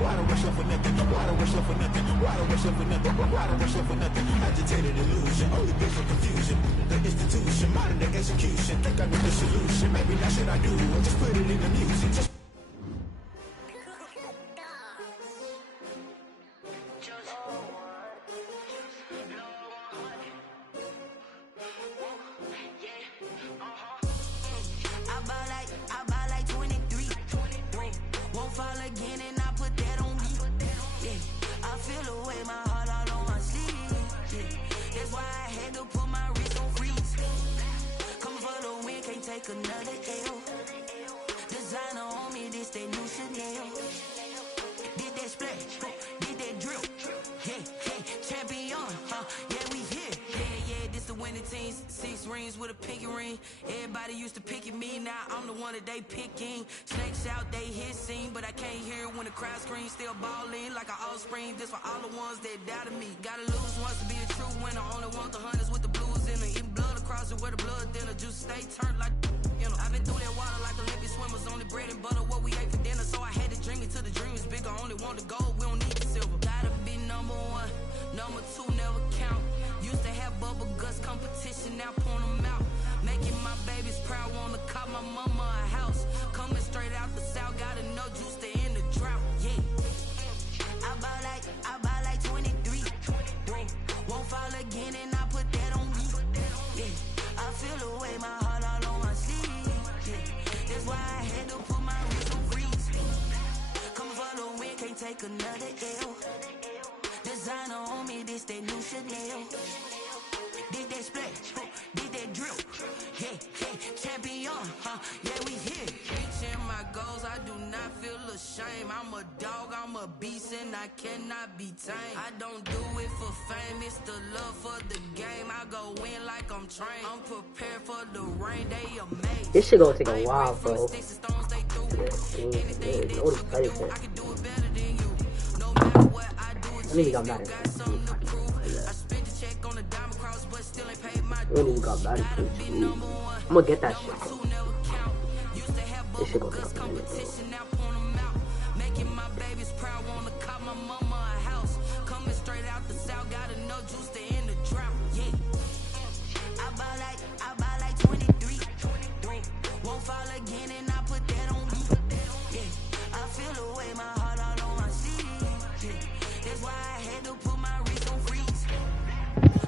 Why don't rush up for nothing? Why don't rush up for nothing? Why don't rush up for nothing? Why don't rush up for nothing? Agitated illusion, only based on confusion. The institution, modern day execution. Think I know the solution. Maybe that's what I do. Or just put it in the music. Just I buy like 23. Won't fall again and I put that on me. Yeah, I feel away my heart all on my sleeve. Yeah, that's why I had to put my wrist on freeze. Coming for the win, can't take another L. Designer on me, this that new Chanel. Did that splash, did that drill. Yeah, champion, yeah, we here. Yeah, this the winning team. 6 rings with a pinky ring. Everybody used to picking me, now I'm the one that they picking. Snakes out, they hit scene, but I can't hear when the crowd screams. Still balling like an offspring. This for all the ones that doubted me. Gotta lose once to be a true winner. Only want the hunters with the blues in it. Eating blood across it where the blood dinner. Juice stay turned like, you know. I've been through that water like Olympic swimmers. Only bread and butter, what we ate for dinner. So I had to dream it till the dream is bigger. Only want the gold, we don't need the silver. Gotta be number 1, number 2 never count. Used to have bubble guts competition, now point them out. Making my babies proud, wanna call my mama a house. Coming straight out the south, gotta know juice to end the drought. Yeah, I buy like 23. Won't fall again and I put that on me. Yeah, I feel away my heart all on my sleeve. Yeah, that's why I had to put my wrist on freeze. Coming for the win, can't take another L. Designer on me, this that new Chanel. Did that splash, did that drill. Yeah, champion, yeah, we here. Reaching my goals, I do not feel ashamed. I'm a dog, I'm a beast, and I cannot be tamed. I don't do it for fame, it's the love for the game. I go in like I'm trained. I'm prepared for the rain, they amazed. This shit gonna take a while, bro. I need to got Madden. I need to got Madden. I'm gonna get that shit. This shit gonna take a minute, bro. Making my babies proud, wanna call my mama a house. Coming straight out the south, gotta know juice to end the drought. Yeah, I buy like 23. Won't fall again and I put that on me. Yeah, I feel away my heart all on my sleeve. Yeah, that's why I had to put my wrist on freeze.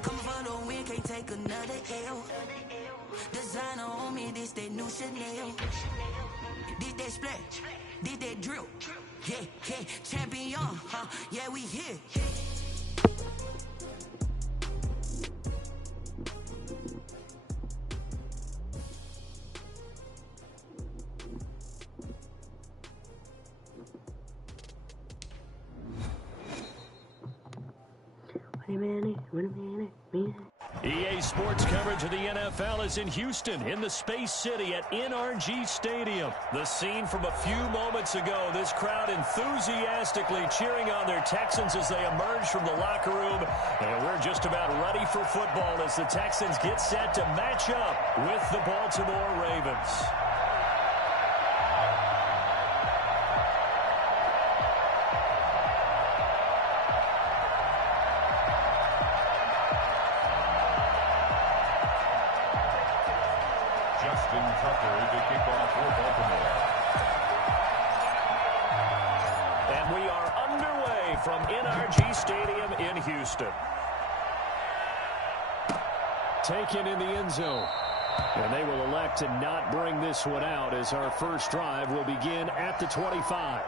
Coming for the win, can't take another L. Designer on me, this that new Chanel. Did that splash, did that drill. Yeah, champion, yeah, we here. Wait a minute. EA Sports coverage of the NFL is in Houston, in the Space City at NRG Stadium. The scene from a few moments ago, this crowd enthusiastically cheering on their Texans as they emerge from the locker room. And we're just about ready for football as the Texans get set to match up with the Baltimore Ravens. And we are underway from NRG Stadium in Houston. Taken in the end zone. And they will elect to not bring this one out as our first drive will begin at the 25.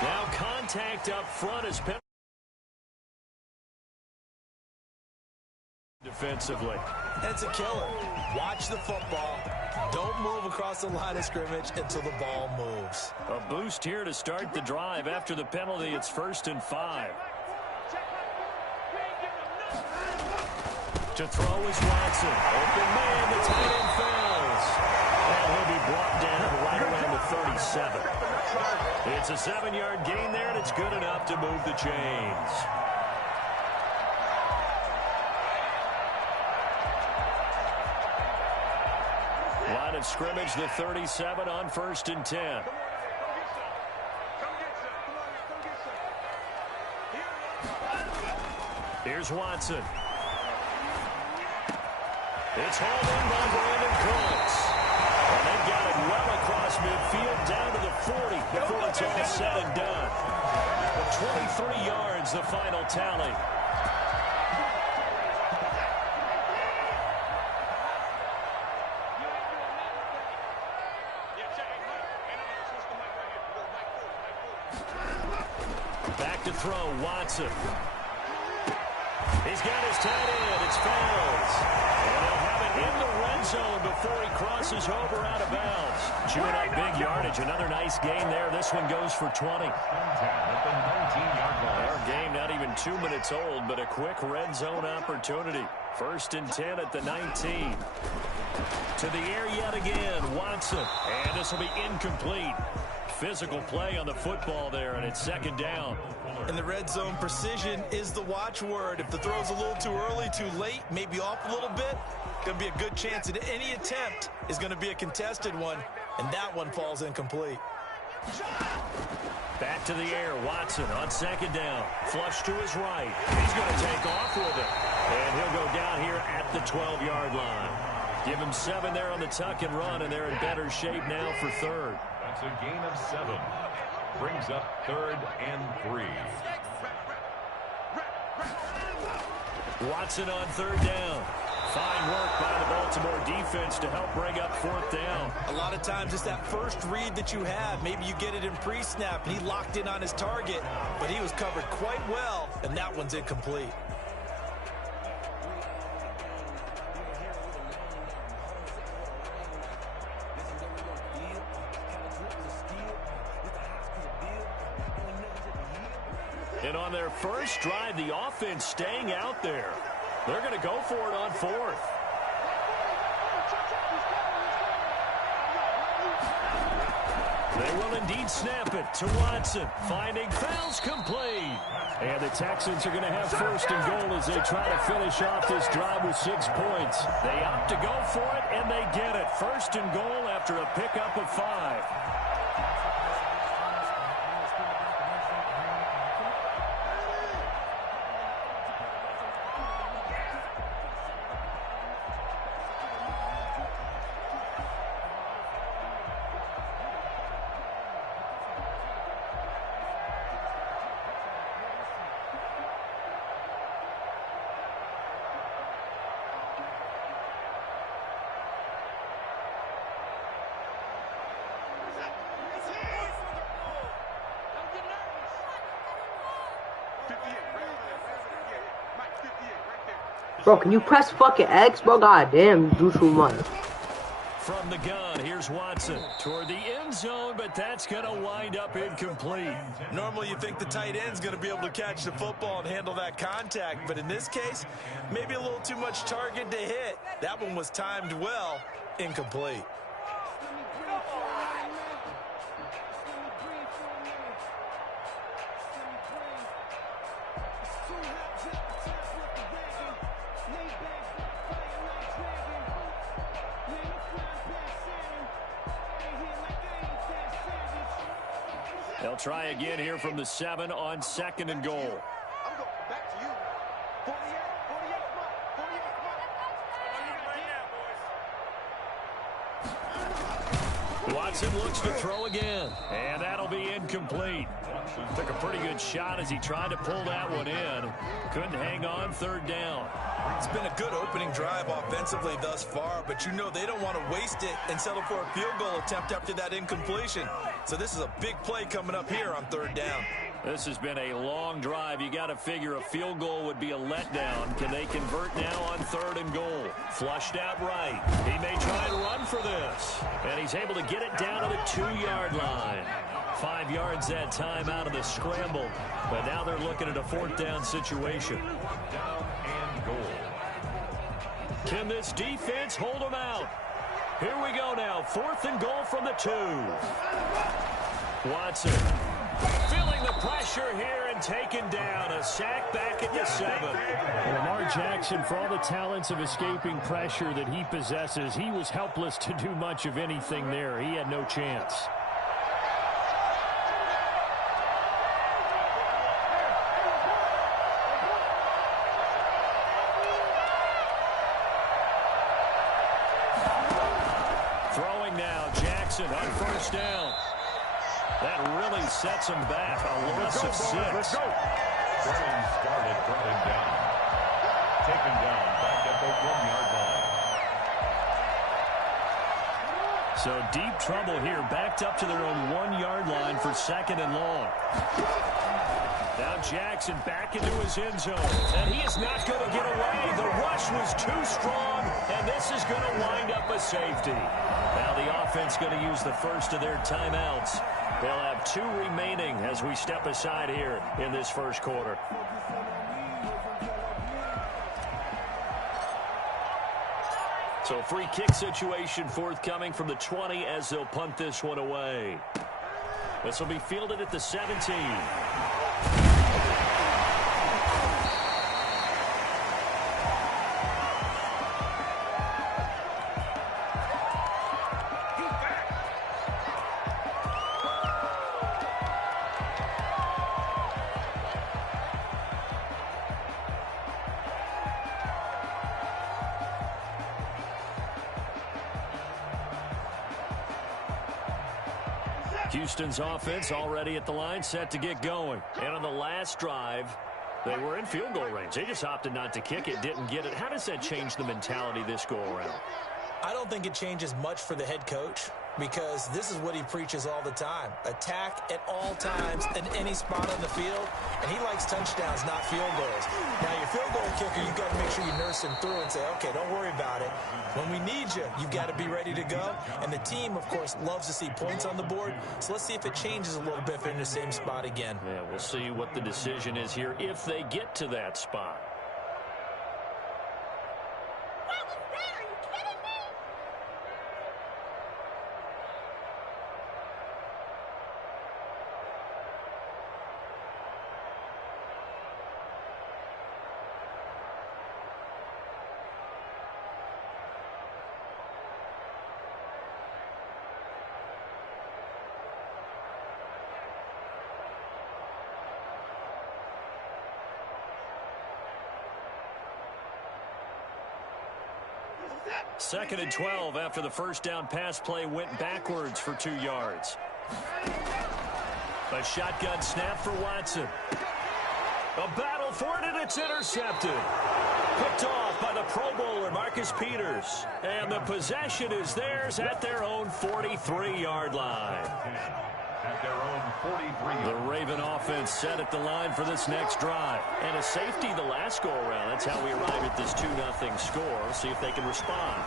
Now contact up front as defensively. And it's a killer. Watch the football. Don't move across the line of scrimmage until the ball moves. A boost here to start the drive. After the penalty, it's 1st and 5. To throw is Watson. Open man, the tight end fails. And he'll be brought down right around the 37. It's a 7-yard gain there, and it's good enough to move the chains. Line of scrimmage, the 37 on 1st and 10. Here's Watson. It's hauled in by Brandon Cooks. And they've got it well across midfield down to the 40 before it's all said and done. 23 yards, the final tally. Back to throw, Watson. He's got his tight end. It's Fells. And he'll have it in the red zone before he crosses over out of bounds. Chewing up big yardage. Another nice gain there. This one goes for 20. Our game not even 2 minutes old, but a quick red zone opportunity. 1st and 10 at the 19. To the air yet again, Watson. And this will be incomplete. Physical play on the football there, and it's 2nd down. In the red zone, precision is the watchword. If the throw's a little too early, too late, maybe off a little bit, going to be a good chance that any attempt is going to be a contested one, and that one falls incomplete. Back to the air, Watson on 2nd down. Flush to his right. He's going to take off with it. And he'll go down here at the 12-yard line. Give him 7 there on the tuck and run, and they're in better shape now for 3rd. That's a gain of 7. Brings up 3rd and 3. Watson on 3rd down. Fine work by the Baltimore defense to help bring up 4th down. A lot of times it's that first read that you have. Maybe you get it in pre-snap, and he locked in on his target, but he was covered quite well, and that one's incomplete. And on their first drive, the offense staying out there. They're going to go for it on 4th. They will indeed snap it to Watson. Finding Fells complete. And the Texans are going to have 1st and goal as they try to finish off this drive with 6 points. They opt to go for it, and they get it. 1st and goal after a pickup of 5. Bro, can you press fucking X, bro? God damn, you do too much. From the gun, here's Watson toward the end zone, but that's going to wind up incomplete. Normally you think the tight end's going to be able to catch the football and handle that contact, but in this case, maybe a little too much target to hit. That one was timed well, incomplete. They'll try again here from the 7 on 2nd and goal. Watson looks to throw again, and that'll be incomplete. Took a pretty good shot as he tried to pull that one in. Couldn't hang on, 3rd down. It's been a good opening drive offensively thus far, but you know they don't want to waste it and settle for a field goal attempt after that incompletion. So this is a big play coming up here on 3rd down. This has been a long drive. You got to figure a field goal would be a letdown. Can they convert now on 3rd and goal? Flushed out right. He may try and run for this. And he's able to get it down to the 2-yard line. 5 yards that time out of the scramble. But now they're looking at a 4th down situation. Down and goal. Can this defense hold them out? Here we go now. 4th and goal from the 2. Watson feeling the pressure here and taken down. A sack back at the 7. Lamar Jackson, for all the talents of escaping pressure that he possesses, he was helpless to do much of anything there. He had no chance. Throwing now, Jackson on 1st down. That really sets him back. A loss of 6. Let's go. Throwing started, brought him down. Taken down back at the 1-yard line. So deep trouble here. Backed up to their own 1-yard line for 2nd and long. Now Jackson back into his end zone. And he is not going to get away. The rush was too strong. And this is going to wind up a safety. Now the offense going to use the first of their timeouts. They'll have 2 remaining as we step aside here in this first quarter. So free kick situation forthcoming from the 20 as they'll punt this one away. This will be fielded at the 17. Houston's offense already at the line, set to get going. And on the last drive, they were in field goal range. They just opted not to kick it, didn't get it. How does that change the mentality this go-around? I don't think it changes much for the head coach, because this is what he preaches all the time. Attack at all times in any spot on the field, and he likes touchdowns, not field goals. Now, your field goal kicker, you've got to make sure you nurse him through and say, okay, don't worry about it. When we need you, you've got to be ready to go. And the team, of course, loves to see points on the board, so let's see if it changes a little bit if they're in the same spot again. Yeah, we'll see what the decision is here if they get to that spot. Second and 12 after the first down pass play went backwards for 2 yards. A shotgun snap for Watson. A battle for it, and it's intercepted. Picked off by the Pro Bowler, Marcus Peters. And the possession is theirs at their own 43-yard line. At their own 43. The Raven offense set at the line for this next drive. And a safety the last go-around. That's how we arrive at this 2-0 score. See if they can respond.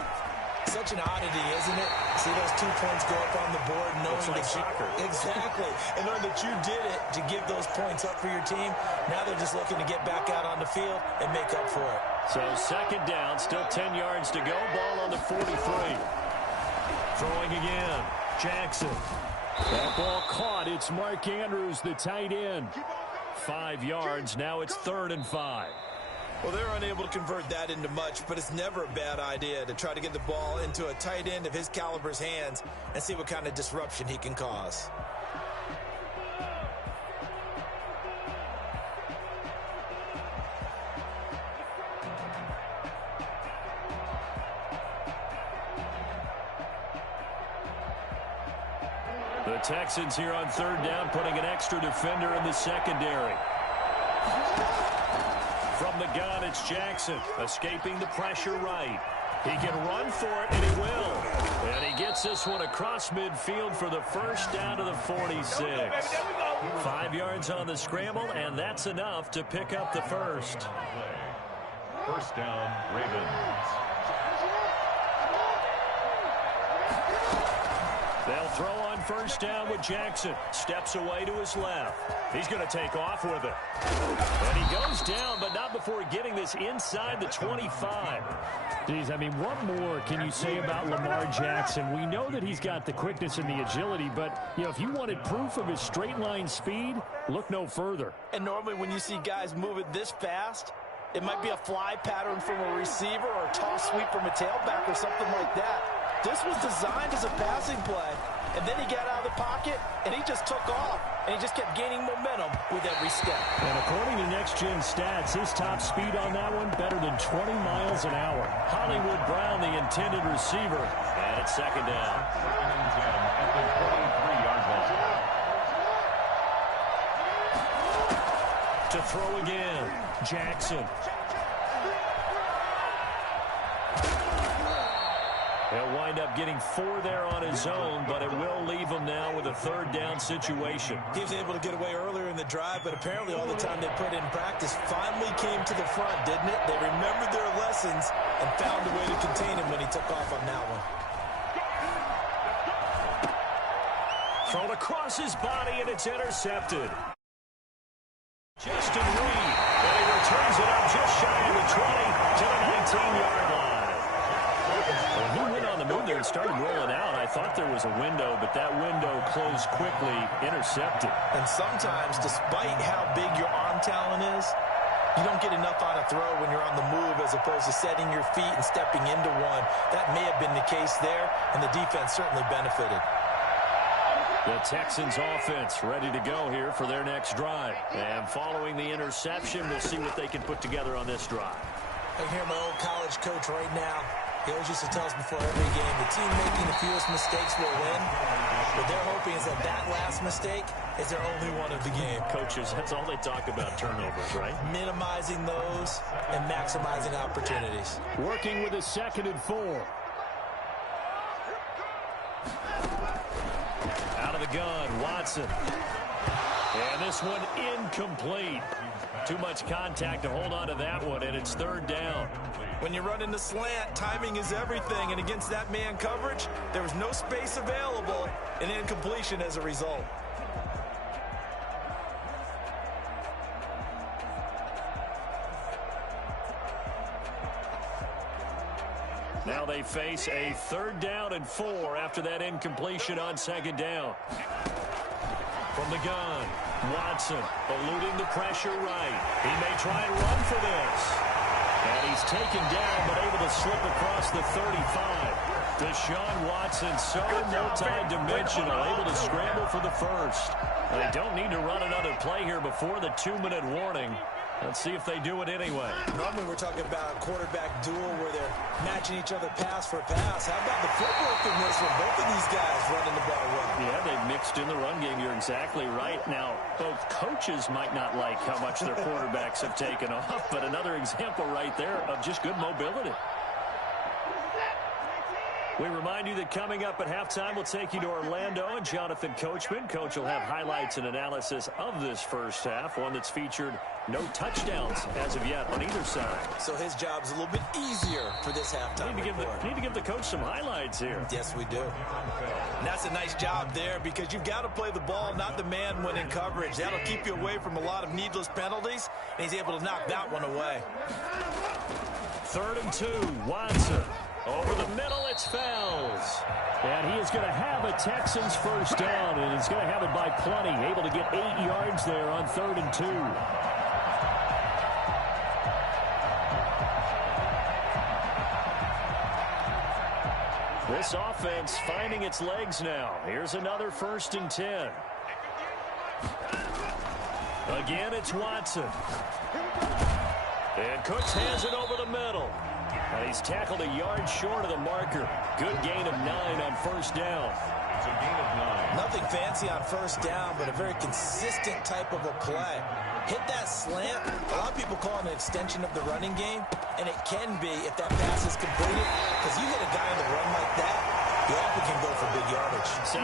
Such an oddity, isn't it? See those 2 points go up on the board, knowing like that soccer. Exactly. And knowing that you did it to give those points up for your team. Now they're just looking to get back out on the field and make up for it. So second down, still 10 yards to go. Ball on the 43. Throwing again. Jackson. That ball caught. It's Mark Andrews, the tight end. 5 yards. Now it's 3rd and 5. Well, they're unable to convert that into much, but it's never a bad idea to try to get the ball into a tight end of his caliber's hands and see what kind of disruption he can cause. The Texans here on 3rd down, putting an extra defender in the secondary. From the gun, it's Jackson, escaping the pressure right. He can run for it, and he will. And he gets this one across midfield for the first down to the 46. 5 yards on the scramble, and that's enough to pick up the first. First down, Ravens. They'll throw on first down with Jackson. Steps away to his left. He's going to take off with it. And he goes down, but not before getting this inside the 25. Geez, I mean, what more can you say about Lamar Jackson? We know that he's got the quickness and the agility, but, you know, if you wanted proof of his straight line speed, look no further. And normally when you see guys moving this fast, it might be a fly pattern from a receiver or a toss sweep from a tailback or something like that. This was designed as a passing play, and then he got out of the pocket, and he just took off, and he just kept gaining momentum with every step. And according to Next Gen Stats, his top speed on that one, better than 20 miles an hour. Hollywood Brown, the intended receiver, and it's second down. At the 23-yard line. To throw again, Jackson. He'll wind up getting 4 there on his own, but it will leave him now with a third down situation. He was able to get away earlier in the drive, but apparently all the time they put in practice finally came to the front, didn't it? They remembered their lessons and found a way to contain him when he took off on that one. Thrown across his body, and it's intercepted. Justin Reed, and he returns it up just shy of the 20 to the 19-yard line. When he went on the move there and started rolling out, I thought there was a window, but that window closed quickly, intercepted. And sometimes, despite how big your arm talent is, you don't get enough on a throw when you're on the move as opposed to setting your feet and stepping into one. That may have been the case there, and the defense certainly benefited. The Texans offense ready to go here for their next drive. And following the interception, we'll see what they can put together on this drive. I hear my old college coach right now. He always used to tell us before every game, the team making the fewest mistakes will win. What they're hoping is that that last mistake is their only one of the game. Coaches, that's all they talk about, turnovers, right? Minimizing those and maximizing opportunities. Working with a 2nd and 4. Out of the gun, Watson. And this one incomplete. Too much contact to hold on to that one, and it's third down. When you run in the slant, timing is everything, and against that man coverage, there was no space available, and incompletion as a result. Now they face a 3rd down and 4 after that incompletion on 2nd down. From the gun, Watson eluding the pressure right. He may try and run for this. And he's taken down but able to slip across the 35. Deshaun Watson so multi-dimensional, able to scramble for the first. They don't need to run another play here before the 2-minute warning. Let's see if they do it anyway. Normally we're talking about a quarterback duel where they're matching each other pass for pass. How about the footwork in this one? Both of these guys running the ball well. Yeah, they've mixed in the run game. You're exactly right. Now, both coaches might not like how much their quarterbacks have taken off, but another example right there of just good mobility. We remind you that coming up at halftime, we'll take you to Orlando and Jonathan Coachman. Coach will have highlights and analysis of this first half, one that's featured no touchdowns as of yet on either side. So his job's a little bit easier for this halftime. Need to give the coach some highlights here. Yes, we do. And that's a nice job there because you've got to play the ball, not the man when in coverage. That'll keep you away from a lot of needless penalties, and he's able to knock that one away. 3rd and 2, Watson. Over the middle, it's Fells. And he is going to have a Texans first down, and he's going to have it by plenty. Able to get 8 yards there on 3rd and 2. This offense finding its legs now. Here's another 1st and 10. Again, it's Watson. And Cooks hands it over the middle. And he's tackled a yard short of the marker. Good gain of 9 on 1st down. It's a gain of 9. Nothing fancy on 1st down, but a very consistent type of a play. Hit that slant. A lot of people call it an extension of the running game, and it can be if that pass is completed.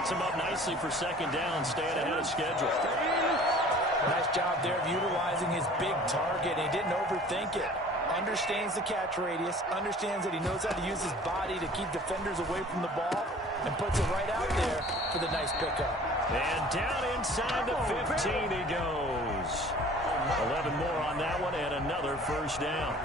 Sets him up nicely for second down, staying ahead of schedule. Nice job there of utilizing his big target, and he didn't overthink it. Understands the catch radius, understands that he knows how to use his body to keep defenders away from the ball, and puts it right out there for the nice pickup. And down inside the 15 he goes. 11 more on that one, and another first down.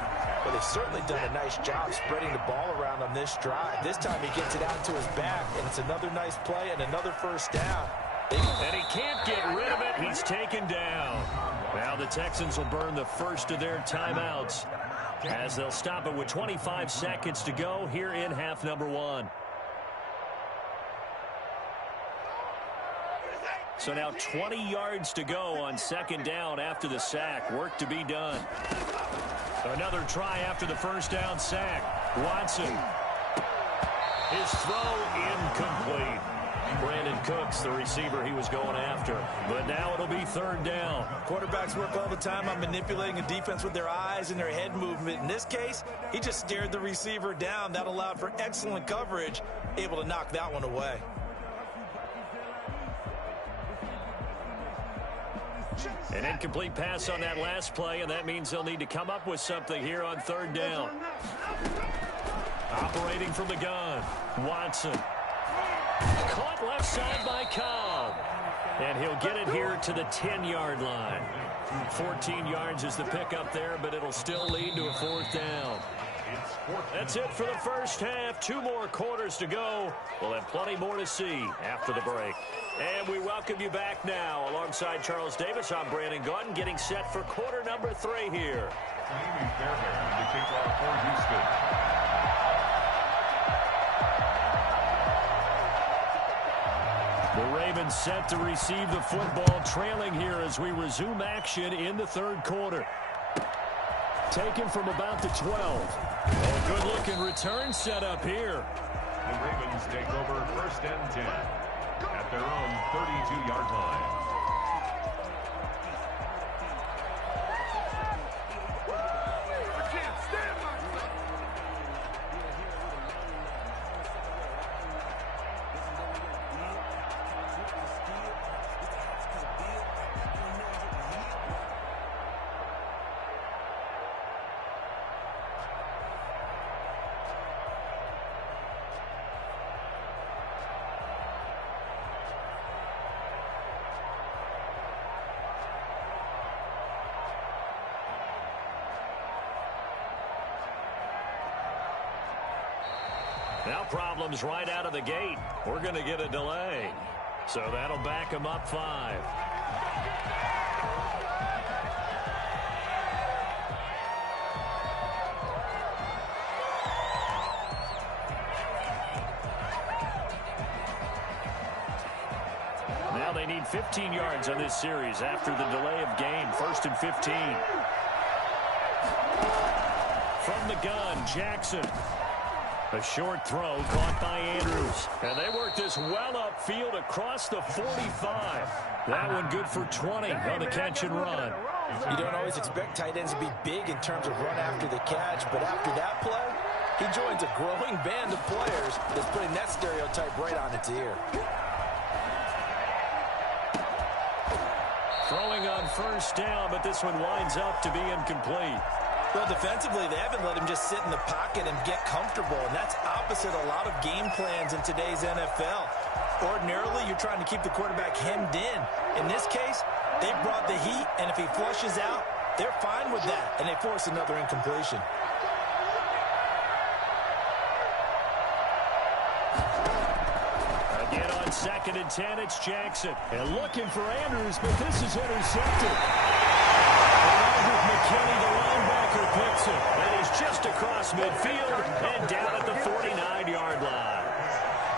But they've certainly done a nice job spreading the ball around on this drive. This time he gets it out to his back, and it's another nice play and another first down. And he can't get rid of it. He's taken down. Now the Texans will burn the first of their timeouts as they'll stop it with 25 seconds to go here in half number 1. So now 20 yards to go on second down after the sack. Work to be done. Another try after the first down sack. Watson. His throw incomplete. Brandon Cooks, the receiver he was going after. But now it'll be third down. Quarterbacks work all the time on manipulating a defense with their eyes and their head movement. In this case, he just stared the receiver down. That allowed for excellent coverage, able to knock that one away. An incomplete pass on that last play, and that means they'll need to come up with something here on third down. Operating from the gun, Watson. Caught left side by Cobb. And he'll get it here to the 10-yard line. 14 yards is the pickup there, but it'll still lead to a fourth down. That's it for the first half. 2 more quarters to go. We'll have plenty more to see after the break. And we welcome you back now. Alongside Charles Davis, I'm Brandon Gaudin, getting set for quarter number 3 here. Amy Fairbairn, the kickoff for Houston. The Ravens set to receive the football, trailing here as we resume action in the third quarter. Taken from about the 12. Oh, good-looking return set up here. The Ravens take over first and 10 at their own 32-yard line. Now problems right out of the gate. We're going to get a delay. So that'll back them up 5. Now they need 15 yards on this series after the delay of game. First and 15. From the gun, Jackson. A short throw caught by Andrews. And they work this well upfield across the 45. That one good for 20 on the catch and run. You don't always expect tight ends to be big in terms of run after the catch, but after that play, he joins a growing band of players that's putting that stereotype right on its ear. Throwing on first down, but this one winds up to be incomplete. Well, defensively, they haven't let him just sit in the pocket and get comfortable, and that's opposite a lot of game plans in today's NFL. Ordinarily, you're trying to keep the quarterback hemmed in. In this case, they brought the heat, and if he flushes out, they're fine with that, and they force another incompletion. Again on second and 10, it's Jackson. And looking for Andrews, but this is intercepted. McKinney, the linebacker, picks it. And he's just across midfield and down at the 49-yard line.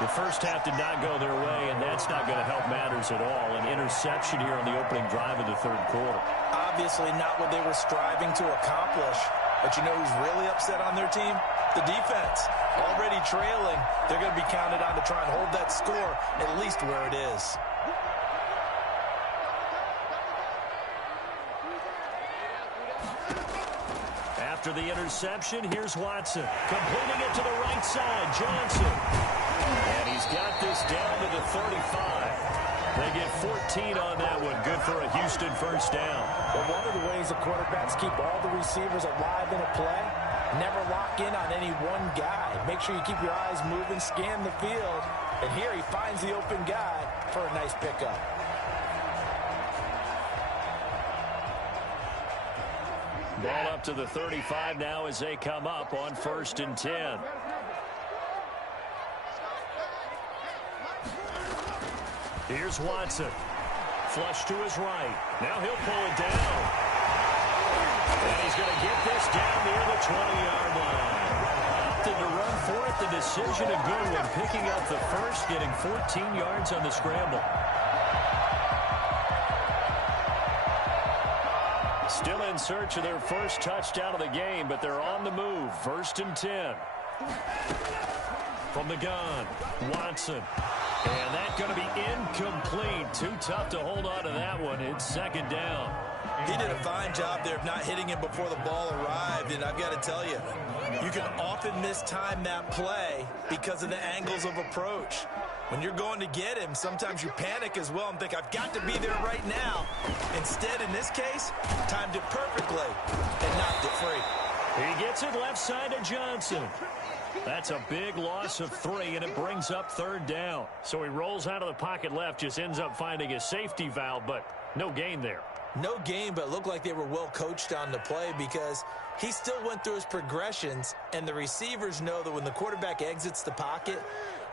The first half did not go their way, and that's not going to help matters at all. An interception here on the opening drive of the third quarter. Obviously not what they were striving to accomplish. But you know who's really upset on their team? The defense. Already trailing, they're going to be counted on to try and hold that score at least where it is. After the interception, here's Watson. Completing it to the right side, Johnson. And he's got this down to the 35. They get 14 on that one. Good for a Houston first down. Well, one of the ways the quarterbacks keep all the receivers alive in a play, never lock in on any one guy. Make sure you keep your eyes moving, scan the field. And here he finds the open guy for a nice pickup. Ball up to the 35 now as they come up on 1st and 10. Here's Watson. Flush to his right. Now he'll pull it down. And he's going to get this down near the 20-yard line. Opted to run for it. The decision a good one. Picking up the first, getting 14 yards on the scramble. Still in search of their first touchdown of the game, but they're on the move. 1st and 10. From the gun, Watson. And that's going to be incomplete. Too tough to hold on to that one. It's 2nd down. He did a fine job there of not hitting him before the ball arrived. And I've got to tell you, you can often mistime that play because of the angles of approach. When you're going to get him, sometimes you panic as well and think, I've got to be there right now. Instead, in this case, timed it perfectly and knocked it free. He gets it left side to Johnson. That's a big loss of 3, and it brings up 3rd down. So he rolls out of the pocket left, just ends up finding a safety valve, but no gain there. No gain, but it looked like they were well coached on the play because he still went through his progressions, and the receivers know that when the quarterback exits the pocket,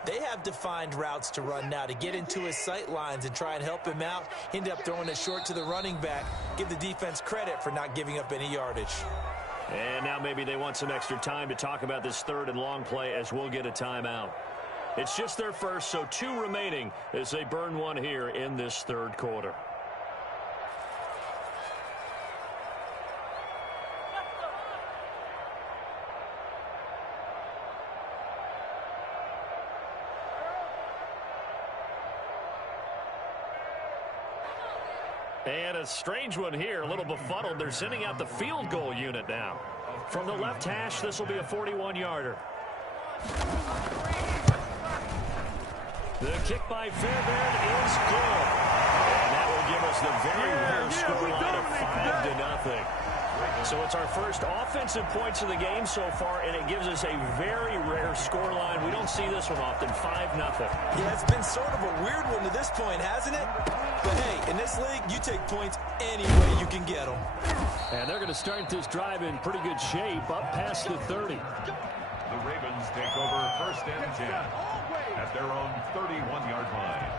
they have defined routes to run now to get into his sight lines and try and help him out. He ended up throwing it short to the running back. Give the defense credit for not giving up any yardage. And now maybe they want some extra time to talk about this 3rd and long play as we'll get a timeout. It's just their first, so 2 remaining as they burn one here in this 3rd quarter. And a strange one here, a little befuddled. They're sending out the field goal unit now. From the left hash, this will be a 41-yarder. The kick by Fairbairn is good. And that will give us the very rare scoreline of 5-0. So it's our first offensive points of the game so far, and it gives us a very rare scoreline. We don't see this one often, 5-0. Yeah, it's been sort of a weird one to this point, hasn't it? But hey, in this league, you take points any way you can get them. And they're going to start this drive in pretty good shape, up past the 30. The Ravens take over 1st and 10 at their own 31-yard line.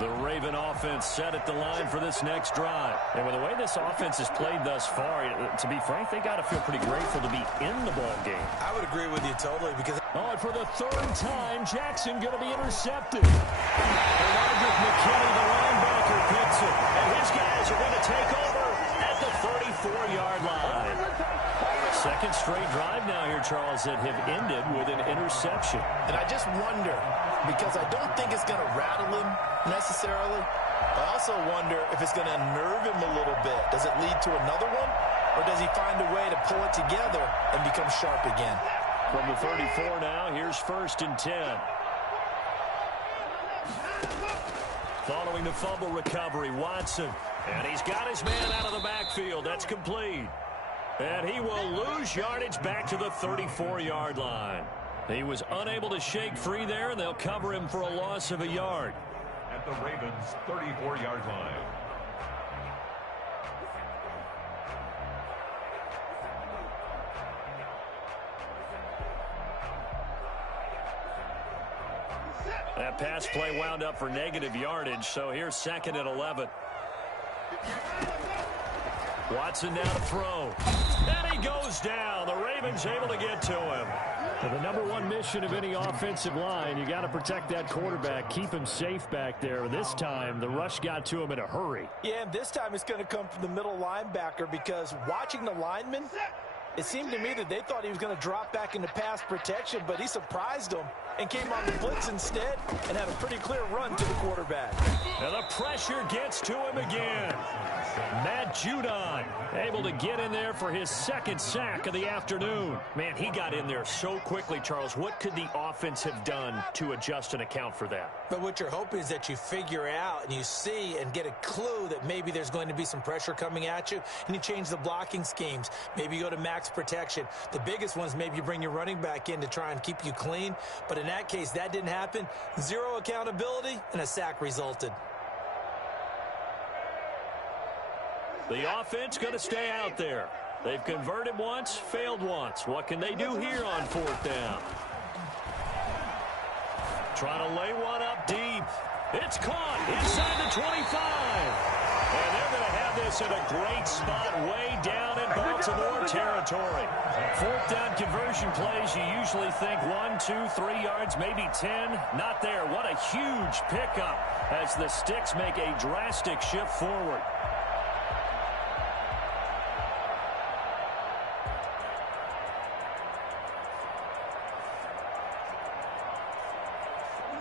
The Raven offense set at the line for this next drive. And with the way this offense has played thus far, to be frank, they got to feel pretty grateful to be in the ball game. I would agree with you totally because... Oh, and for the 3rd time, Jackson going to be intercepted. And Roderick McKinney, the linebacker, picks it. And his guys are going to take over at the 34-yard line. 2nd straight drive now here, Charles, that have ended with an interception. And I just wonder, because I don't think it's going to rattle him necessarily. I also wonder if it's going to unnerve him a little bit. Does it lead to another one? Or does he find a way to pull it together and become sharp again? From the 34 now, here's 1st and 10. Following the fumble recovery, Watson. And he's got his man out of the backfield. That's complete. And he will lose yardage back to the 34-yard line. He was unable to shake free there, and they'll cover him for a loss of a yard. At the Ravens' 34-yard line. That pass play wound up for negative yardage, so here's 2nd and 11. Watson now to throw. And he goes down. The Ravens able to get to him. Well, the number one mission of any offensive line, you got to protect that quarterback, keep him safe back there. This time, the rush got to him in a hurry. Yeah, and this time it's going to come from the middle linebacker because watching the lineman, it seemed to me that they thought he was going to drop back into pass protection, but he surprised them and came on the blitz instead and had a pretty clear run to the quarterback. And the pressure gets to him again. Matt Judon able to get in there for his second sack of the afternoon. Man, he got in there so quickly, Charles. What could the offense have done to adjust and account for that? But what you're hoping is that you figure out and you see and get a clue that maybe there's going to be some pressure coming at you, and you change the blocking schemes. Maybe you go to max protection. The biggest one is maybe you bring your running back in to try and keep you clean. But in that case, that didn't happen. Zero accountability, and a sack resulted. The offense going to stay out there. They've converted once, failed once. What can they do here on fourth down? Trying to lay one up deep. It's caught inside the 25. And they're going to have this in a great spot way down in Baltimore territory. Fourth down conversion plays, you usually think 1, 2, 3 yards, maybe 10. Not there. What a huge pickup as the Sticks make a drastic shift forward.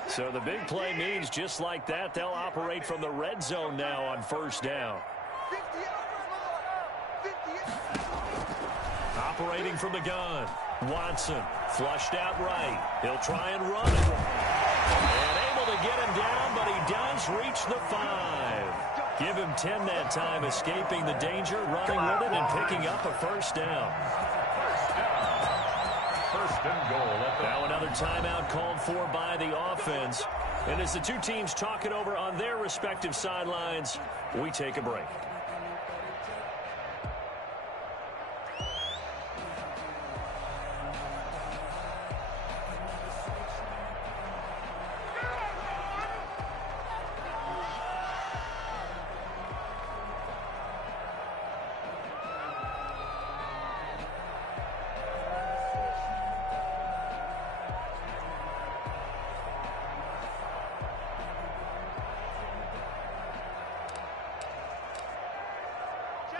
So the big play means just like that, they'll operate from the red zone now on first down. Operating from the gun. Watson flushed out right. He'll try and run it. And able to get him down, but he does reach the 5. Give him 10 that time, escaping the danger, running with it, and picking up a first down. First and goal. Now another timeout called for by the offense. And as the two teams talk it over on their respective sidelines, we take a break.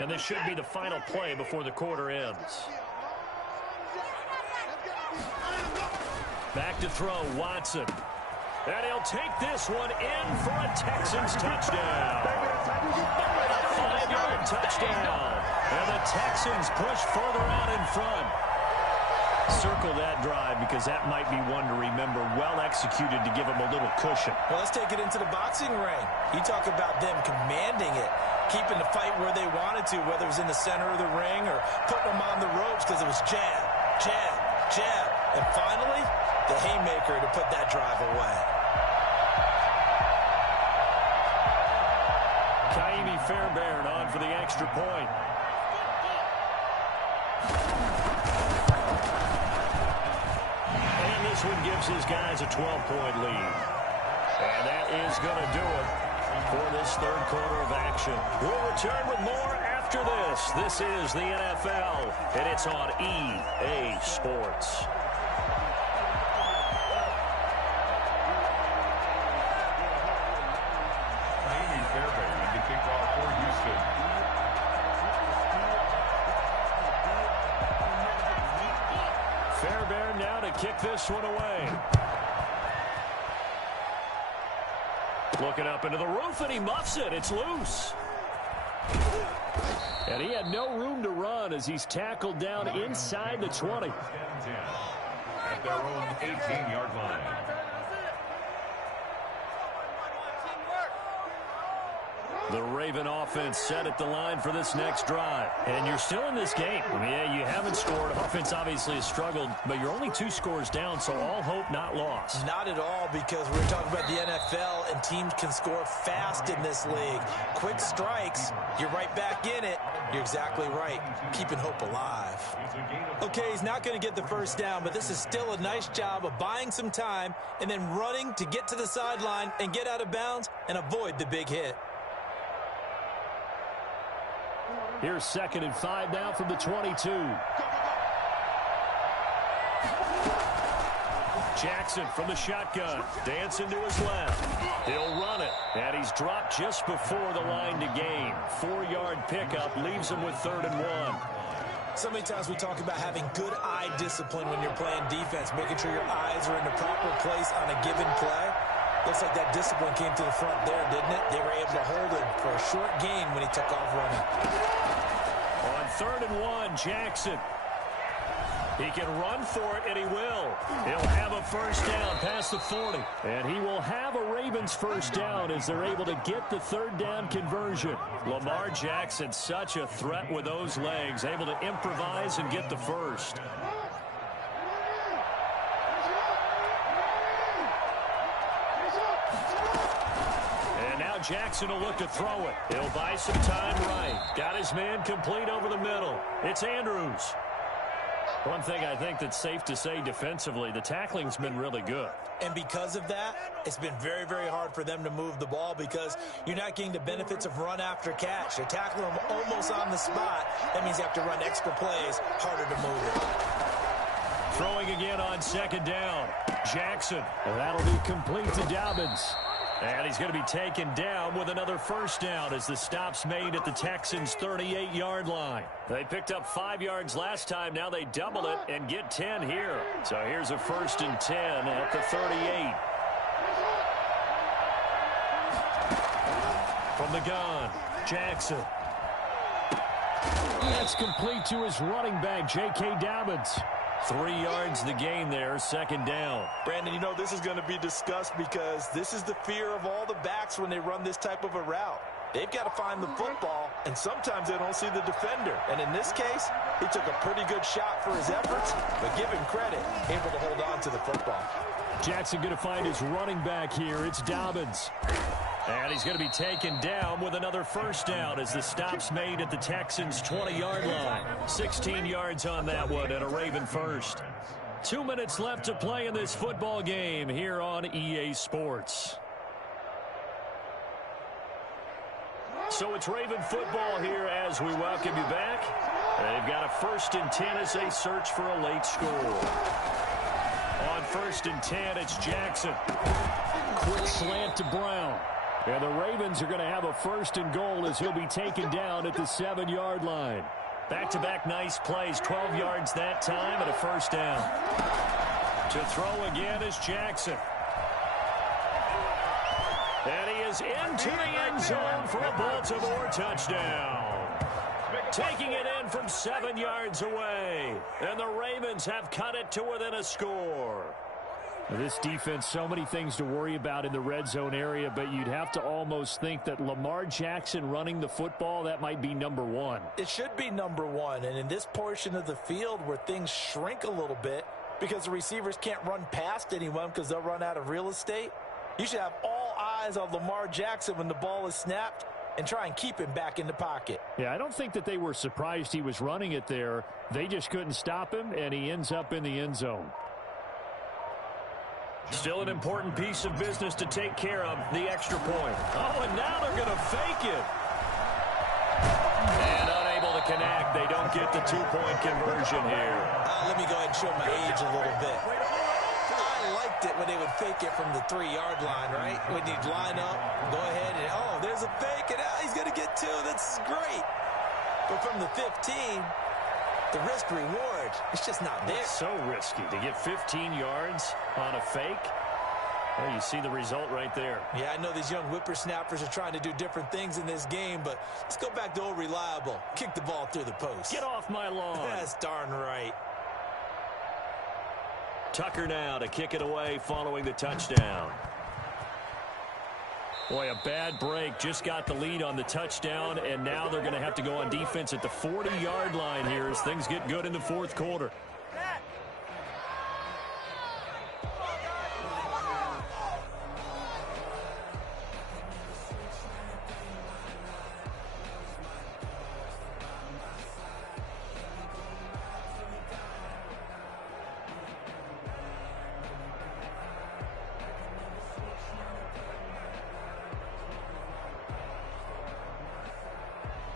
And this should be the final play before the quarter ends. Back to throw, Watson. And he'll take this one in for a Texans touchdown. A 5-yard touchdown. And the Texans push further out in front. Circle that drive because that might be one to remember. Well executed to give them a little cushion. Well, let's take it into the boxing ring. You talk about them commanding it, keeping the fight where they wanted to, whether it was in the center of the ring or putting them on the ropes because it was jab, jab, jab. And finally, the haymaker to put that drive away. Kaimi Fairbairn on for the extra point. And this one gives his guys a 12-point lead. And that is going to do it for this third quarter of action. We'll return with more after this. This is the NFL, and it's on EA Sports. Kaimi Fairbairn to kick off for Houston. Fairbairn now to kick this one away. Looking up into the roof, and he muffs it. It's loose. And he had no room to run as he's tackled down inside the 20. At their own 18-yard line. The Raven offense set at the line for this next drive. And you're still in this game. Yeah, you haven't scored. Offense obviously has struggled, but you're only 2 scores down, so all hope not lost. Not at all, because we're talking about the NFL, and teams can score fast in this league. Quick strikes, you're right back in it. You're exactly right. Keeping hope alive. Okay, he's not going to get the first down, but this is still a nice job of buying some time and then running to get to the sideline and get out of bounds and avoid the big hit. Here's 2nd and 5 now from the 22. Jackson from the shotgun. Dancing to his left. He'll run it. And he's dropped just before the line to gain. 4-yard pickup leaves him with 3rd and 1. So many times we talk about having good eye discipline when you're playing defense, making sure your eyes are in the proper place on a given play. Looks like that discipline came to the front there, didn't it? They were able to hold him for a short gain when he took off running. On 3rd and 1, Jackson. He can run for it, and he will. He'll have a first down past the 40. And he will have a Ravens first down as they're able to get the 3rd down conversion. Lamar Jackson, such a threat with those legs, able to improvise and get the first. And now Jackson will look to throw it. He'll buy some time right. Got his man complete over the middle. It's Andrews. One thing I think that's safe to say defensively, the tackling's been really good. And because of that, it's been very, very hard for them to move the ball because you're not getting the benefits of run after catch. They're tackling them almost on the spot. That means you have to run extra plays, harder to move it. Throwing again on 2nd down. Jackson. And that'll be complete to Dobbins. And he's going to be taken down with another first down as the stop's made at the Texans' 38-yard line. They picked up 5 yards last time. Now they double it and get 10 here. So here's a 1st and 10 at the 38. From the gun, Jackson. That's complete to his running back, J.K. Dobbins. 3 yards the gain there, 2nd down. Brandon, you know, this is going to be discussed because this is the fear of all the backs when they run this type of a route. They've got to find the football, and sometimes they don't see the defender. And in this case, he took a pretty good shot for his efforts, but give him credit, able to hold on to the football. Jackson going to find his running back here. It's Dobbins. And he's going to be taken down with another first down as the stop's made at the Texans' 20-yard line. 16 yards on that one and a Raven first. 2 minutes left to play in this football game here on EA Sports. So it's Raven football here as we welcome you back. They've got a 1st and 10 as they search for a late score. On 1st and 10, it's Jackson. Quick slant to Brown. And the Ravens are going to have a 1st and goal as he'll be taken down at the 7-yard line. Back-to-back nice plays, 12 yards that time and a first down. To throw again is Jackson. And he is into the end zone for a Baltimore touchdown. Taking it in from 7 yards away. And the Ravens have cut it to within a score. This defense, so many things to worry about in the red zone area, but you'd have to almost think that Lamar Jackson running the football, that might be number one. It should be number one, and in this portion of the field where things shrink a little bit because the receivers can't run past anyone because they'll run out of real estate, you should have all eyes on Lamar Jackson when the ball is snapped and try and keep him back in the pocket. Yeah, I don't think that they were surprised he was running it there. They just couldn't stop him, and he ends up in the end zone. Still an important piece of business to take care of, the extra point. Oh, and now they're going to fake it. And unable to connect. They don't get the 2-point conversion here. Let me go ahead and show my age a little bit. I liked it when they would fake it from the 3-yard line, right? When you'd line up, go ahead and, oh, there's a fake, and he's going to get 2. That's great. But from the 15, the risk-reward, it's just not there. It's so risky to get 15 yards on a fake. Well, you see the result right there. Yeah, I know these young whippersnappers are trying to do different things in this game, but let's go back to old reliable. Kick the ball through the post. Get off my lawn. That's darn right. Tucker now to kick it away following the touchdown. Boy, a bad break. Just got the lead on the touchdown, and now they're going to have to go on defense at the 40-yard line here as things get good in the fourth quarter.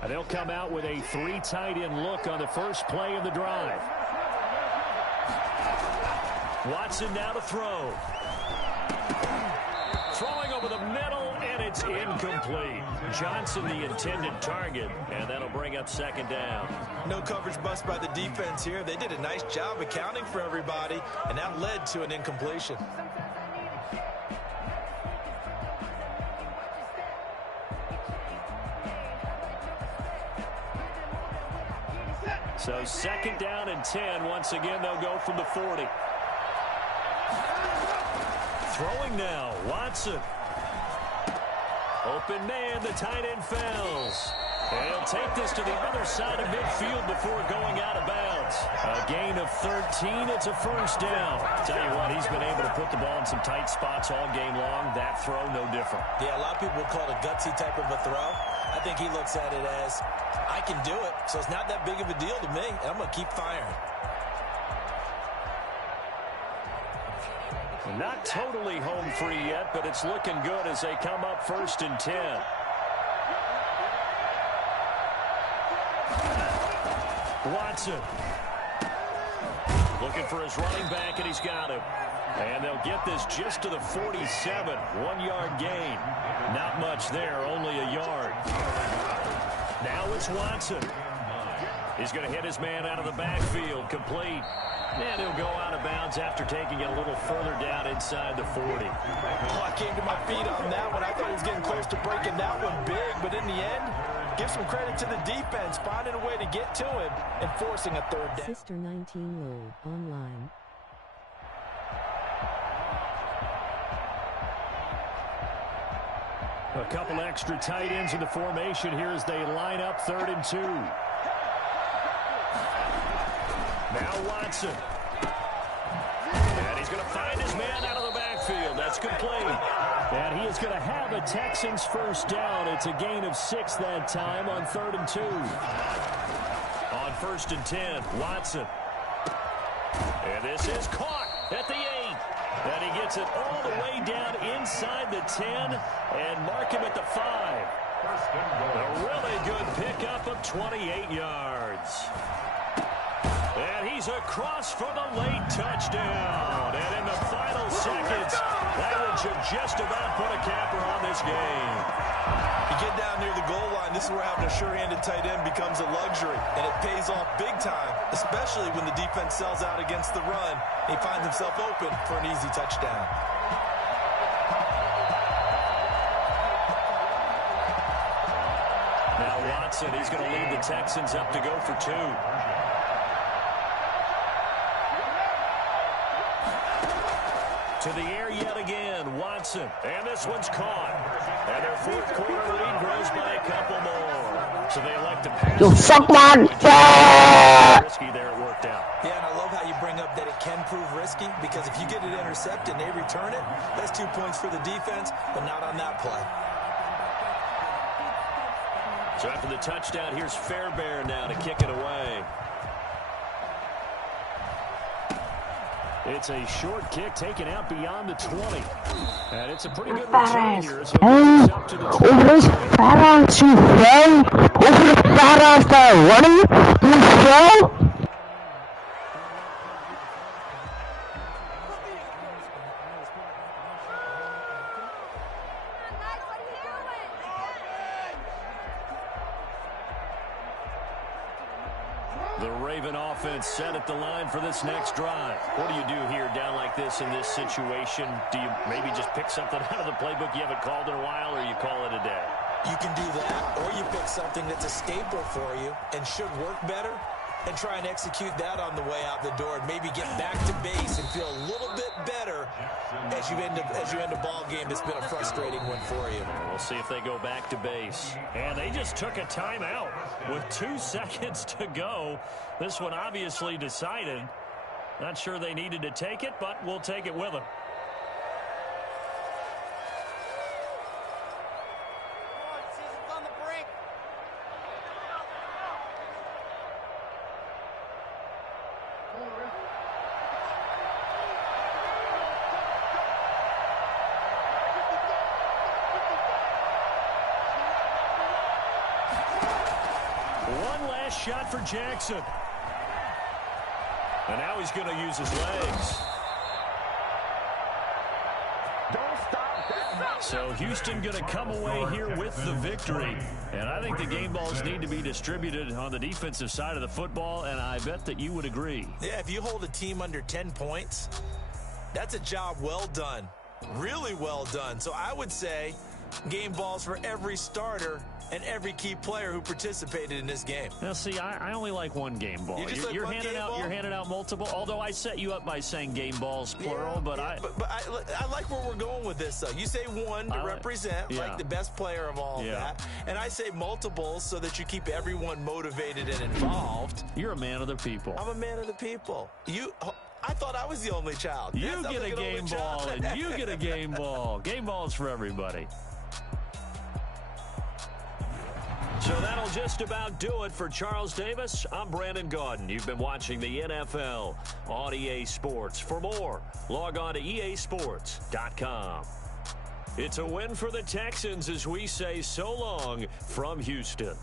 They'll come out with a 3 tight end look on the first play of the drive. Watson now to throw. Throwing over the middle, and it's incomplete. Johnson the intended target, and that'll bring up second down. No coverage bust by the defense here. They did a nice job accounting for everybody, and that led to an incompletion. So second down and 10. Once again, they'll go from the 40. Throwing now, Watson. Open man, the tight end fails. And he'll take this to the other side of midfield before going out of bounds. A gain of 13, it's a first down. Tell you what, he's been able to put the ball in some tight spots all game long. That throw, no different. Yeah, a lot of people would call it a gutsy type of a throw. I think he looks at it as, I can do it, so it's not that big of a deal to me, and I'm going to keep firing. Not totally home free yet, but it's looking good as they come up first and 10. Watson. Looking for his running back, and he's got him. And they'll get this just to the 47. 1-yard gain. Not much there, only a yard. Now it's Watson. He's going to hit his man out of the backfield. Complete. And he'll go out of bounds after taking it a little further down inside the 40. Oh, I came to my feet on that one. I thought he was getting close to breaking that one big, but in the end, give some credit to the defense, finding a way to get to him and forcing a third down. Sister 19 load online. A couple extra tight ends in the formation here as they line up 3rd and 2. Now Watson. And he's going to find his man out of the backfield. That's complete. And he is going to have a Texans first down. It's a gain of 6 that time on 3rd and 2. On 1st and 10, Watson. And this is caught at the 8. And he gets it all the way down inside the 10 and mark him at the 5. A really good pickup of 28 yards. And he's across for the late touchdown. And in the final seconds, that one should just about put a capper on this game. You get down near the goal line, this is where having a sure-handed tight end becomes a luxury. And it pays off big time, especially when the defense sells out against the run. He finds himself open for an easy touchdown. Now Watson, he's going to lead the Texans up to go for 2. To the air yet again, Watson. And this one's caught. And their 4th quarter lead grows by a couple more. So they elect to pass. You fuck man! Yeah! Risky there, it worked out. Yeah, and I love how you bring up that it can prove risky, because if you get it intercepted and they return it, that's 2 points for the defense, but not on that play. So after the touchdown, here's Fairbairn now to kick it away. It's a short kick taken out beyond the 20. And it's a pretty good return here. So it's up to the 20. Over this fat ass you fell? Over the fat ass that running? You fell? The Raven offense set at the line for this next drive. What do you do here down like this in this situation? Do you maybe just pick something out of the playbook you haven't called in a while, or you call it a day? You can do that, or you pick something that's a staple for you and should work better and try and execute that on the way out the door and maybe get back to base and feel a little bit better as you end a ball game that's been a frustrating one for you. We'll see if they go back to base. And they just took a timeout with 2 seconds to go. This one obviously decided. Not sure they needed to take it, but we'll take it with them. Shot for Jackson. And now he's going to use his legs. So Houston going to come away here with the victory. And I think the game balls need to be distributed on the defensive side of the football, and I bet that you would agree. Yeah, if you hold a team under 10 points, that's a job well done. Really well done. So I would say game balls for every starter and every key player who participated in this game. Now, see, I only like one game ball. You're handing out multiple. Although I set you up by saying game balls plural, but I like where we're going with this. Though you say one to represent like the best player of all of that, and I say multiples so that you keep everyone motivated and involved. You're a man of the people. I'm a man of the people. I thought I was the only child. You get a game ball, and you get a game ball. Game balls for everybody. So that'll just about do it for Charles Davis. I'm Brandon Gaudin. You've been watching the NFL on EA Sports. For more, log on to easports.com. It's a win for the Texans as we say so long from Houston.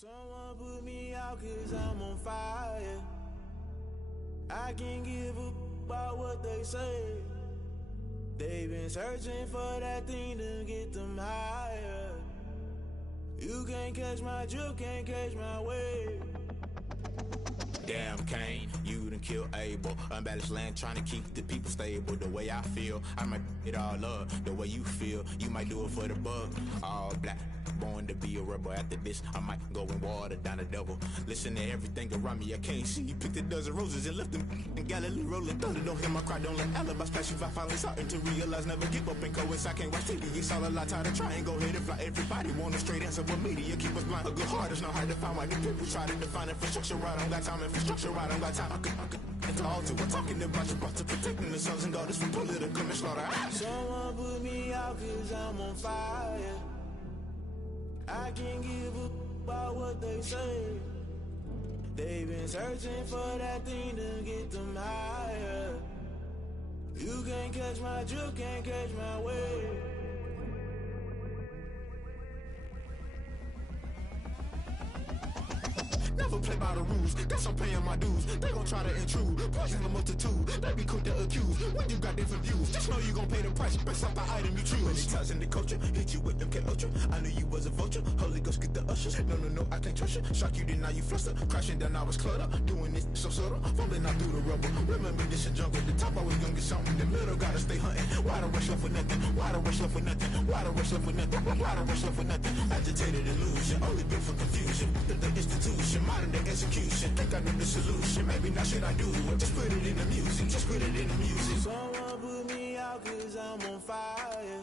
Someone put me out 'cause I'm on fire. I can't give a about what they say. They've been searching for that thing to get them higher. You can't catch my drift, can't catch my wave. Damn, Kane, you done killed Abel. Unbalanced land, trying to keep the people stable. The way I feel, I might it all up. The way you feel, you might do it for the bug. All black, born to be a rebel. After this, I might go and water down the devil. Listen to everything around me, I can't see. Picked a dozen roses and left them in Galilee rolling thunder. Don't hear my cry, don't let alibis flash. If I finally starting to realize, never give up and coincide. I can't watch TV, it's all a lot. Time to try and go ahead and fly. Everybody want a straight answer, but media keep us blind. A good heart is not hard to find. Why the people try to define infrastructure right? I don't got time, infrastructure right? I don't got time. I could it's all to we're talking about you, about to protecting the sons and daughters from political and slaughter. Someone put me out 'cause I'm on fire. I can't give a about what they say. They've been searching for that thing to get them higher. You can't catch my drift, can't catch my wave. Never play by the rules, guess I'm paying my dues. They gon' try to intrude, poison the multitude. They be quick to accuse, when you got different views. Just know you gon' pay the price, based off the item you choose. Many times in the culture, hit you with MK Ultra. I knew you was a vulture, Holy Ghost get the ushers. No, I can't trust you. Shock you, then now you fluster. Crashing down, I was cluttered. Doing this so subtle, fumbling out through the rubble. Remember this a jungle, the top I was young, get something. The middle gotta stay hunting. Why the rush left for nothing? Why the rush left for nothing? Why the rush left for nothing? Why the rush left for nothing? Agitated illusion, only built for confusion. The institution, modern day execution. Think I know the solution. Maybe not shit I do. Just put it in the music. Just put it in the music. Someone put me out 'cause I'm on fire.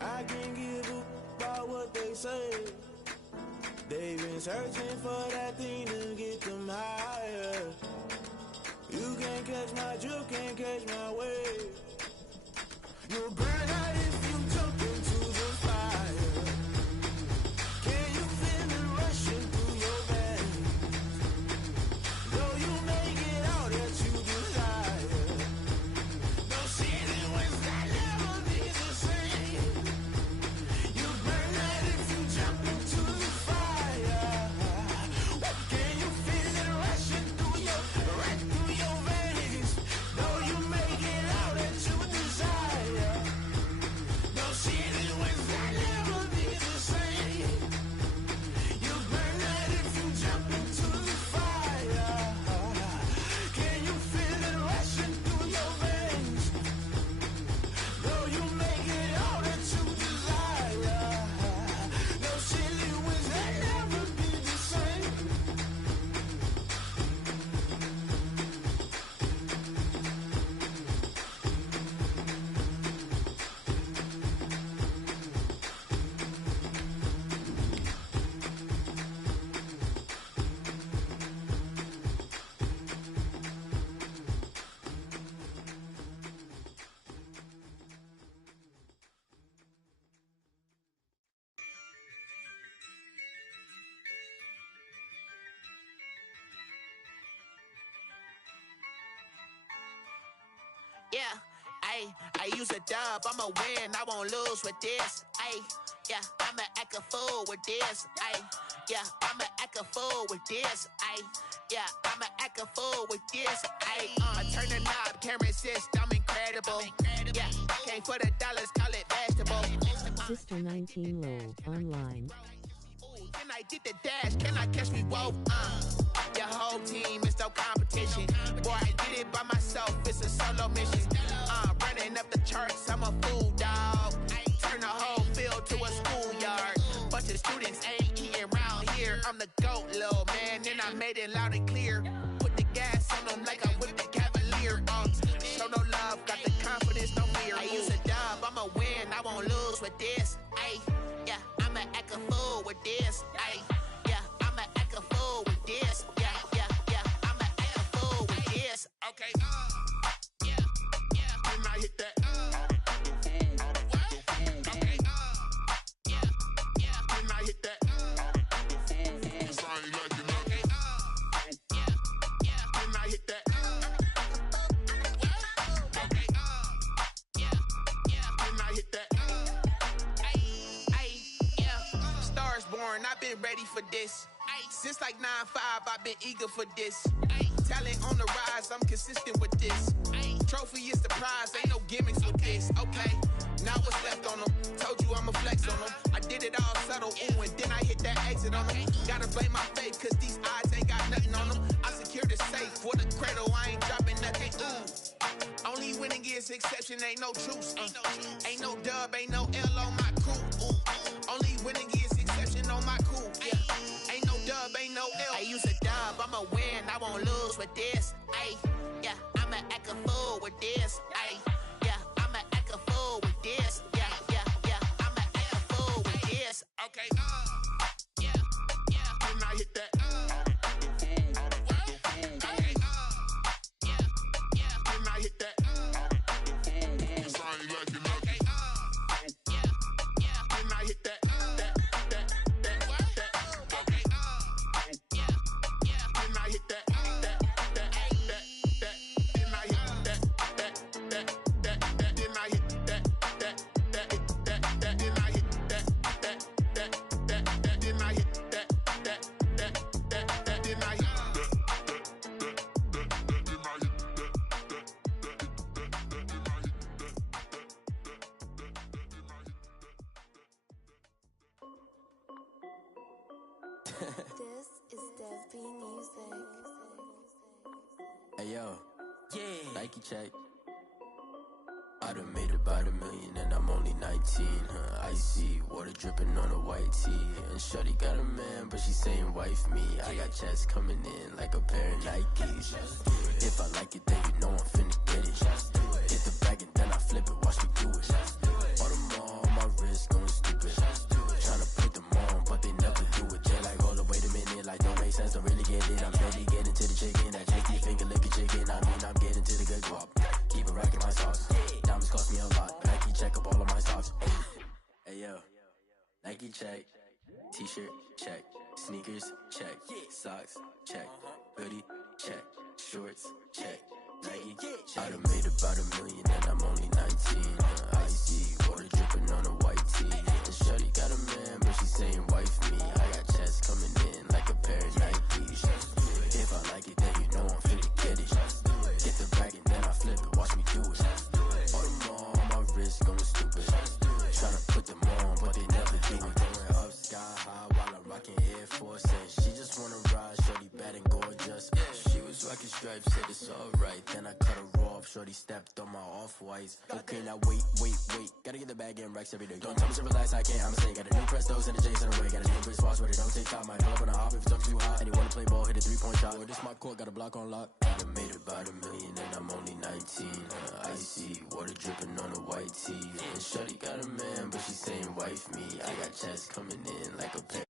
I can't give a about what they say. They've been searching for that thing to get them higher. You You can't catch my wave. You'll burn out if you jump into the fire. Can you feel it rushing through your veins? Though you make it out that you desire. No ceiling winds that never be the same. You burn out if you jump into the fire. Can you feel it rushing through your veins? Though you make it out that you desire. No ceiling winds that never be the same. You burn out if you jump into the fire. Can you feel it rushing through your veins? Though you make it out that you desire. No ceiling winds that never be the same. Yeah, I use a dub, I'ma win, I won't lose with this. Yeah, I'ma act a fool with this. Yeah, I'ma act a fool with this. Yeah, I'ma act a fool with this. I turn the knob, can't resist, I'm incredible. Yeah, came for the dollars, call it vegetable. Sister 19 Low, online. Ooh, can I get the dash? Can I catch me? Whoa, your whole team is no competition. Boy, I did it by myself, it's a solo mission. Running up the charts, I'm a fool, dog. Turn the whole field to a schoolyard. Bunch of students ain't eating round here. I'm the GOAT, little man, and I made it loud and clear. Put the gas on them like I whipped the Cavalier. Show no love, got the confidence, no fear. I use a dub, I'ma win, I won't lose with this. Yeah, I'ma act a fool with this. Yeah, I'ma act a fool with this. Yeah, I'ma act a fool with this. Okay, yeah, when I hit that. Okay, yeah, when I hit that. Sorry, like you know. Okay, yeah, when I hit that. Okay, yeah, when I hit that. Yeah, stars born, I've been ready for this. Since like 9-5, I've been eager for this. Talent on the rise, I'm consistent with this. Trophy is the prize, ain't no gimmicks with this. Okay, now what's left on them? Told you I'ma flex on them. I did it all subtle, ooh, and then I hit that exit on them. Gotta blame my faith, cause these eyes ain't got nothing on them. I secured the safe for the cradle, I ain't dropping nothing, ooh. Only winning is exception, ain't no truce. Ain't no dub, ain't no L on my crew. Ooh. Only winning is exception on my crew. Yeah. Ain't no dub, ain't no L. I use a dub, I'ma win, I won't lose with this. Yeah, I'ma act a fool with this. Yeah, I'ma act a fool with this. Yeah, I'ma act a fool with this. Okay, yeah, when I hit that. Okay, yeah, when I hit that. Sorry, like you know. Okay, yeah, when I hit that. Okay, yeah, when I hit that. This is Dev B Music. Hey yo, yeah, Nike check. I done made about $1 million and I'm only 19, icy, water dripping on a white tee. And shorty got a man, but she saying wife me. I got checks coming in like a pair of Nikes. If I like it, then you know I'm finna get it. Hit the bag and then I flip it, watch me do it. All them on my wrist going stupid. Tryna put them on, but they never do it. Jay like, wait a minute, like don't make sense, don't really get it. I'm steady getting to the chicken, that chicken finger licking chicken. I mean, Nike check, t-shirt check, sneakers check, socks check, hoodie check, shorts check, Nike. I done made about $1 million and I'm only 19. Icy water dripping on a white tee. And shorty got a man, but she saying wife me. I got checks coming in like a pair of Nikes. If I like it, then you know I'm finna get it. Get the bag and then I flip it. Watch me do it. All them on my wrist going stupid. Tryna put them on, but they never do it. Going up sky high while I'm rocking Air Force. And she just wanna ride, shorty bad and gorgeous. She was rocking stripes, said it's alright. Then I cut her off, shorty stepped on my off-whites. Okay, now wait. Gotta get the bag and racks every day. Don't tell me to relax, I can't, I'ma say. Got a new Prestos and the J's in the way. Got a new British watch, but it don't take time. Might pull up on a hop if it's up too hot. And you wanna play ball, hit a 3-point shot. Or this my court, got a block on lock. I done made about $1 million and I'm only 19. Icy water dripping on a white tee. And shorty got a man, but she saying wife me. I got checks coming in like a pair